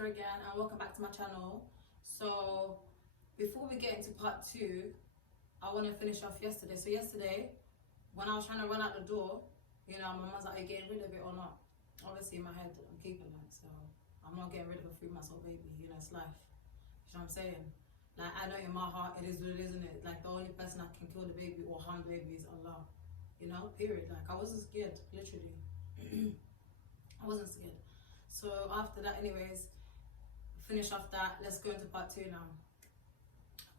sister again, and welcome back to my channel. So before we get into part 2, I want to finish off yesterday. So yesterday, when I was trying to run out the door, you know, my mum's like, are you getting rid of it or not? Obviously in my head, I'm keeping it, so I'm not getting rid of a 3-month-old baby. You know, it's life. You know what I'm saying? Like, I know in my heart it is what it is, isn't it? Like, the only person that can kill the baby or harm the baby is Allah. You know, period. Like, I wasn't scared, literally. I wasn't scared. So after that, anyways, finish off that. Let's go into part 2 now.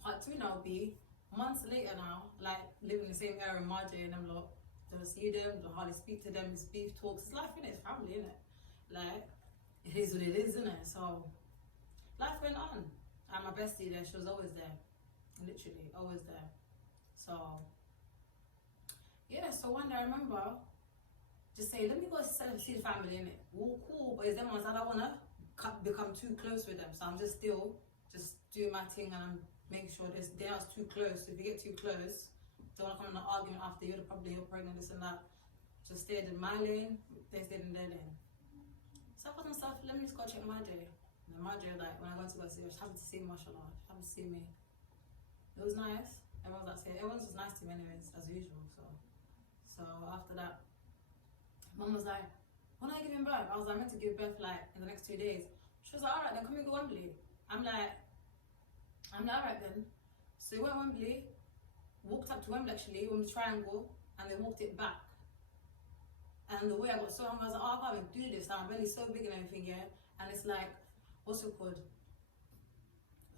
Part 2 now will be months later now, like living in the same area in Marjay and them lot. Don't see them, don't hardly speak to them, it's beef talks. It's life, innit? It's family, innit? Like, it is what it is, innit? So life went on. And my bestie there, she was always there. Literally, always there. So yeah, so one day I remember just saying, let me go see the family, innit? All cool, but it's them ones I don't wanna become too close with them. So I'm just still just doing my thing, and I'm making sure they're not too close. If you get too close, don't wanna come in an argument after you're pregnant, this and that. Just stayed in my lane, they stayed in their lane. So I thought to myself, let me just go check Marjay. And then Marjay, like, when I went to go see her, she happened to see me, mashallah. She happened to see me. It was nice. Everyone's just nice to me anyways, as usual. So after that, Mum was like, when are you giving birth? I was like, I'm meant to give birth like in the next 2 days. She was like, alright then, come and go Wembley. I'm like, alright then. So we went Wembley, walked up to Wembley actually, on the triangle, and then walked it back. And the way I got so hungry, I was like, oh, I can't even do this. My belly's so big and everything, yeah. And it's like, what's it called?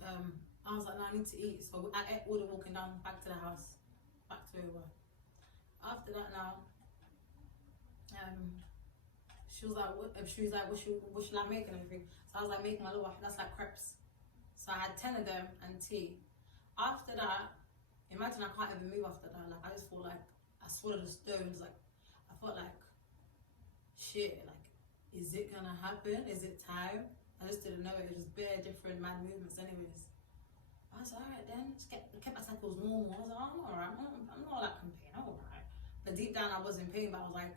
I was like, no, I need to eat. So I ate all the walking down back to the house, back to where we were. After that now, she was like, what should I make and everything? So I was like, make my little, that's like crepes. So I had 10 of them and tea. After that, imagine I can't even move after that. Like, I just feel like I swallowed the stones. Like, I felt like shit. Like, is it gonna happen? Is it time? I just didn't know. It was just bare different mad movements anyways. I was like, alright then, just kept my cycles normal. I was like, oh, I'm alright, I'm not like in pain, I'm alright. But deep down I was in pain, but I was like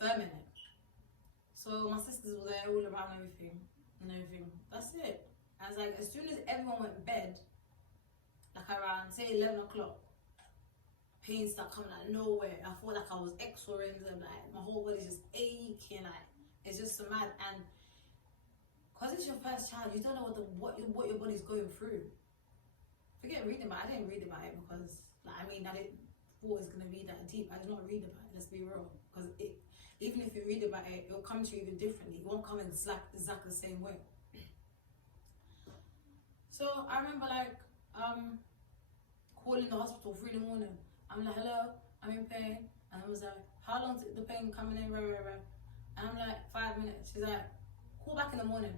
firm in it. So my sisters were there all around and everything. That's it. I was like, as soon as everyone went to bed, like around say 11 o'clock, pain started coming out of nowhere. I felt like I was exorcism, like my whole body's just aching, like it's just so mad. And because it's your first child, you don't know what your body's going through. Forget reading about it. I didn't read about it because, like, I didn't thought it was gonna be that deep. I did not read about it. Let's be real, because even if you read about it, it'll come to you even differently. It won't come in exactly the same way. So I remember like calling the hospital 3 in the morning. I'm like, hello, I'm in pain, and I was like, how long is the pain coming in? And I'm like, 5 minutes. She's like, call back in the morning.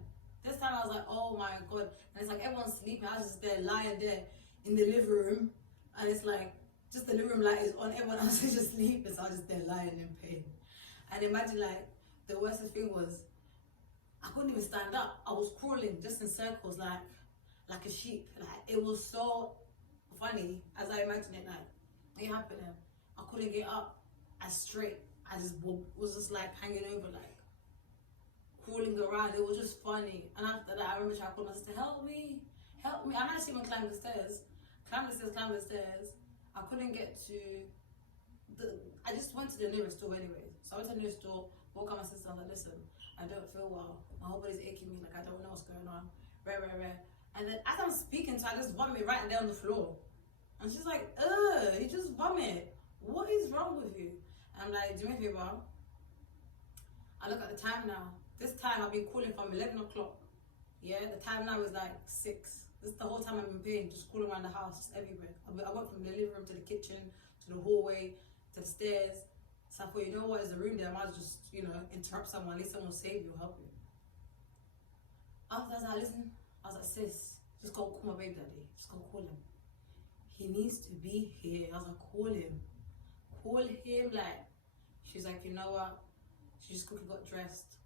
This time I was like, oh my god. And it's like everyone's sleeping. I was just there lying there in the living room, and it's like just the living room light is on, everyone else is just sleeping, so I was just there lying in pain. And imagine, like, the worst thing was I couldn't even stand up. I was crawling just in circles like a sheep. Like, it was so funny as I imagine it. Like, it happening, I couldn't get up as straight. I just was just like hanging over, like crawling around. It was just funny. And after that, I remember trying to call my sister, help me. And I actually even climbed the stairs. Climbed the stairs. I couldn't get to I just went to the nearest door anyway. So I went to the nearest door, woke up my sister, I was like, listen, I don't feel well. My whole body's aching me, like I don't know what's going on. And then as I'm speaking to her, I just vomit right there on the floor. And she's like, you just vomit. What is wrong with you? And I'm like, do me a favor. I look at the time now. This time I've been calling from 11 o'clock. Yeah, the time now is like 6. This is the whole time I've been paying, just calling around the house, just everywhere. I went from the living room to the kitchen, to the hallway, to the stairs. So I thought, you know what, is the room there? I might just, interrupt someone. At least someone will save you, help you. After that, I was like, listen, I was like, sis, just go call my baby daddy. Just go call him. He needs to be here. I was like, call him. Call him, like. She's like, you know what? She just quickly got dressed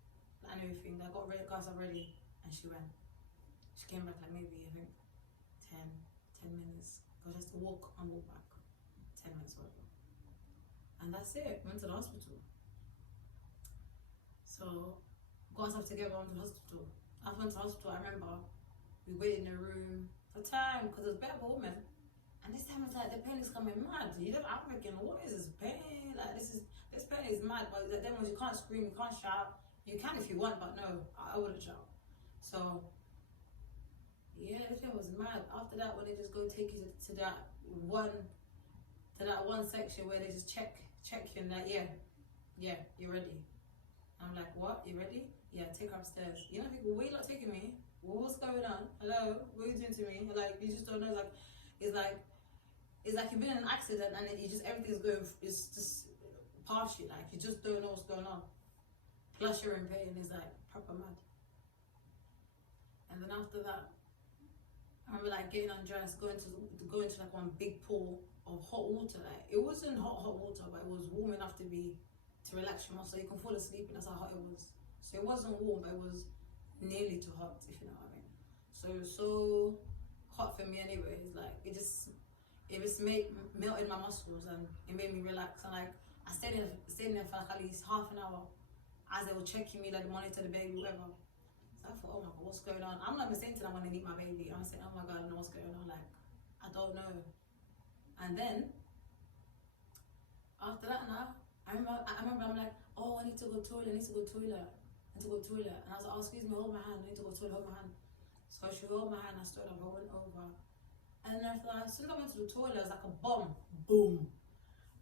and everything. I got ready, guys are ready, and she went. She came back like maybe, I think, 10 minutes. Because just to walk and walk back. 10 minutes or whatever. And that's it. Went to the hospital. So, got ourselves together, went to the hospital. I went to hospital. I remember we waited in the room for time because it was better for women. And this time it's like the pain is coming mad. I'm thinking, what is this pain? Like this pain is mad. But then when you can't scream, you can't shout. You can if you want, but no, I wouldn't shout. So yeah, this pain was mad. After that, when they just go take you to that one section where they just check you and like, yeah, you're ready. I'm like, what? You ready? Yeah, take her upstairs. You know, people, where you not taking me? Well, what's going on? Hello, what are you doing to me? Like, you just don't know. It's like you've been in an accident and you just everything's going. It's just past you. Like you just don't know what's going on. Plus you're in pain. It's like proper mad. And then after that, I remember like getting undressed, going to like one big pool of hot water. Like it wasn't hot water, but it was warm enough to relax your muscle. So you can fall asleep, and that's how hot it was. So it wasn't warm, but it was nearly too hot, if you know what I mean. So it was so hot for me anyways. Like it just melted my muscles and it made me relax. And like I stayed in there for like at least half an hour as they were checking me, like monitor the baby, whatever. So I thought, oh my god, what's going on? I'm not even saying to them I want to meet my baby. I'm saying, oh my god, I don't know what's going on. Like I don't know. And then after that now, I remember I'm like, oh, I need to go to the toilet. And I was like, oh, excuse me, hold my hand. I need to go to the toilet, hold my hand. So she held my hand, I stood up, I went over. And then as soon as I went to the toilet, it was like a bomb. Boom.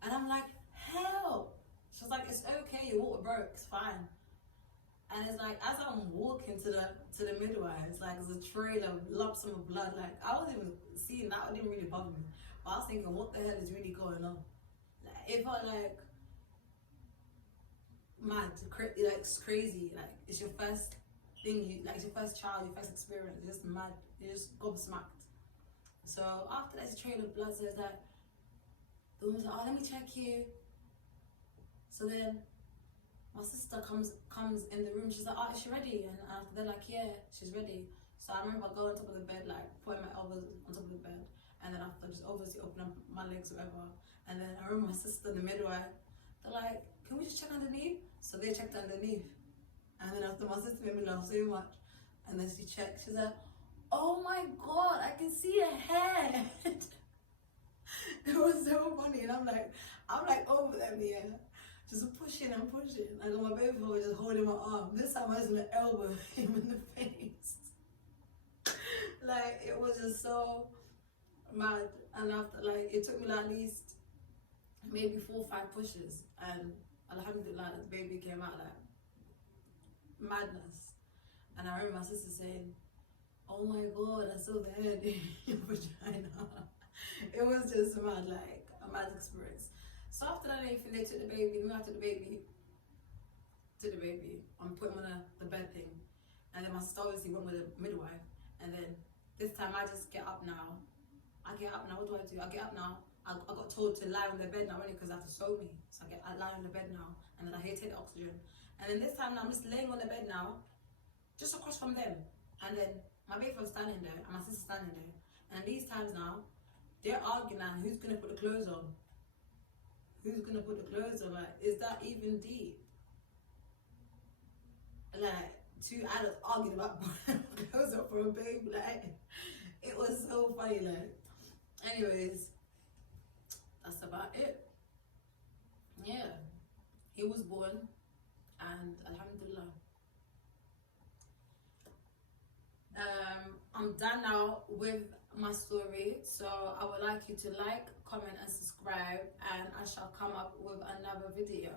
And I'm like, help. She was like, it's okay, your water broke, it's fine. And it's like, as I'm walking to the midwife, it's like there's a trail of lumps of blood. Like, I wasn't even seeing that, it didn't really bother me. But I was thinking, what the hell is really going on? Like, it felt like mad, like it's crazy. Like, it's your first thing, it's your first child, your first experience. It's just mad, you're just gobsmacked. So after there's a trail of blood, so it's like, the woman's like, oh, let me check you. So then my sister comes in the room, she's like, oh, is she ready? And they're like, yeah, she's ready. So I remember going on top of the bed, like putting my elbows on top of the bed, and then after just obviously open up my legs, whatever. And then I remember my sister, the midwife, they're like, can we just check underneath? So they checked underneath. And then after, my sister made me laugh so much. And then she checked, she's like, oh my god, I can see a head. It was so funny. And I'm like over them, yeah. Just pushing and pushing. Like my baby was just holding my arm. This time I was gonna elbow him in the face. Like it was just so mad. And after, like, it took me like at least maybe 4 or 5 pushes, and alhamdulillah, the baby came out like madness. And I remember my sister saying, oh my god, I saw the head in your vagina. It was just mad, like a mad experience. So after that, they took the baby, I took the baby and put him on the bed thing. And then my sister obviously went with a midwife. And then this time I just get up now. What do I do? I get up now. I got told to lie on the bed now only because they had to sew me. So I lie on the bed now, and then I hear take the oxygen. And then this time now I'm just laying on the bed now, just across from them. And then my baby was standing there and my sister standing there. And these times now, they're arguing now, who's gonna put the clothes on? Who's gonna put the clothes on? Like, is that even deep? Like, 2 adults arguing about putting clothes on for a baby. Like, it was so funny. Like, anyways, that's about it. Yeah, he was born, and alhamdulillah. I'm done now with my story, so I would like you to like, comment and subscribe, and I shall come up with another video.